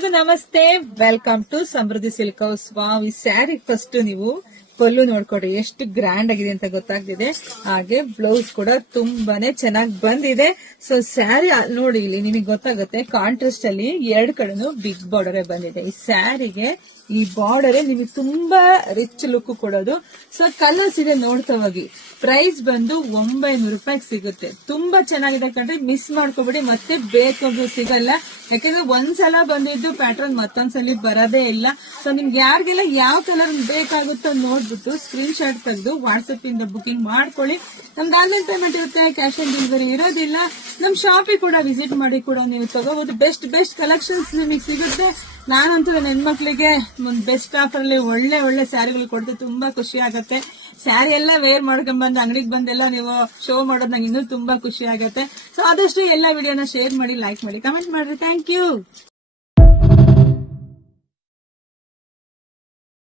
ಎಲ್ರಿಗೂ ನಮಸ್ತೆ. Welcome to Samruddhi Silk House. Wow, ಈ ಸ್ಯಾರಿ ಫಸ್ಟ್ ನೀವು ಪಲ್ಲು ನೋಡ್ಕೊಡಿ ಎಷ್ಟು ಗ್ರ್ಯಾಂಡ್ ಆಗಿದೆ ಅಂತ ಗೊತ್ತಾಗ್ತಿದೆ. ಹಾಗೆ ಬ್ಲೌಸ್ ಕೂಡ ತುಂಬಾನೇ ಚೆನ್ನಾಗಿ ಬಂದಿದೆ. ಸೊ ಸ್ಯಾರಿ ನೋಡಿ, ಇಲ್ಲಿ ನಿಮಗೆ ಗೊತ್ತಾಗುತ್ತೆ ಕಾಂಟ್ರಾಸ್ಟ್ ಅಲ್ಲಿ ಎರಡು ಕಡೆನೂ ಬಿಗ್ ಬಾರ್ಡರ್ ಬಂದಿದೆ. ಈ ಸ್ಯಾರಿಗೆ ಈ ಬಾರ್ಡರ್ ನಿಮಗೆ ತುಂಬಾ ರಿಚ್ ಲುಕ್ ಕೊಡೋದು. ಸೊ ಕಲರ್ಸ್ ಇದೆ, ನೋಡ್ತಾ ಹೋಗಿ. ಪ್ರೈಸ್ ಬಂದು 900 ರೂಪಾಯಿಗೆ ಸಿಗುತ್ತೆ. ತುಂಬಾ ಚೆನ್ನಾಗಿದೆ ಕಂಡ್ರೆ ಮಿಸ್ ಮಾಡ್ಕೋಬೇಡಿ, ಮತ್ತೆ ಬೇಕಂದ್ರೂ ಸಿಗಲ್ಲ. ಯಾಕಂದ್ರೆ ಒಂದ್ಸಲ ಬಂದಿದ್ದು ಪ್ಯಾಟರ್ನ್ ಮತ್ತೊಂದ್ಸಲ ಬರೋದೇ ಇಲ್ಲ. ಸೊ ನಿಮ್ಗೆ ಯಾರಿಗೆಲ್ಲ ಯಾವ ಕಲರ್ ಬೇಕಾಗುತ್ತೋ ನೋಡ್ಬಿಟ್ಟು ಸ್ಕ್ರೀನ್ ಶಾಟ್ ತೆಗೆದು ವಾಟ್ಸ್ಆಪ್ ಇಂದ ಬುಕಿಂಗ್ ಮಾಡ್ಕೊಳ್ಳಿ. ನಮ್ದು ಆನ್ಲೈನ್ ಪೇಮೆಂಟ್ ಇರುತ್ತೆ, ಕ್ಯಾಶ್ ಆನ್ ಡೆಲಿವರಿ ಇರೋದಿಲ್ಲ. ನಮ್ ಶಾಪಿಗೆ ಕೂಡ ವಿಸಿಟ್ ಮಾಡಿ ಕೂಡ ನೀವು ತಗೋಬಹುದು. ಬೆಸ್ಟ್ ಕಲೆಕ್ಷನ್ಸ್ ನಿಮಗೆ ಸಿಗುತ್ತೆ. ನಾನಂತೂ ನನ್ನ ಹೆಣ್ಮಕ್ಳಿಗೆ ಬೆಸ್ಟ್ ಆಫರ್ ಅಲ್ಲಿ ಒಳ್ಳೆ ಸ್ಯಾರಿಗಳು ಕೊಡ್ತೀವಿ. ತುಂಬಾ ಖುಷಿ ಆಗುತ್ತೆ. ಸ್ಯಾರಿ ಎಲ್ಲ ವೇರ್ ಮಾಡ್ಕೊಂಡ್ ಬಂದು ಅಂಗಡಿಗೆ ಬಂದೆಲ್ಲ ನೀವು ಶೋ ಮಾಡೋದು ನಂಗೆ ಇನ್ನೂ ತುಂಬಾ ಖುಷಿ ಆಗುತ್ತೆ. ಸೊ ಆದಷ್ಟು ಎಲ್ಲ ವಿಡಿಯೋನ ಶೇರ್ ಮಾಡಿ, ಲೈಕ್ ಮಾಡಿ, ಕಮೆಂಟ್ ಮಾಡ್ರಿ. Thank you.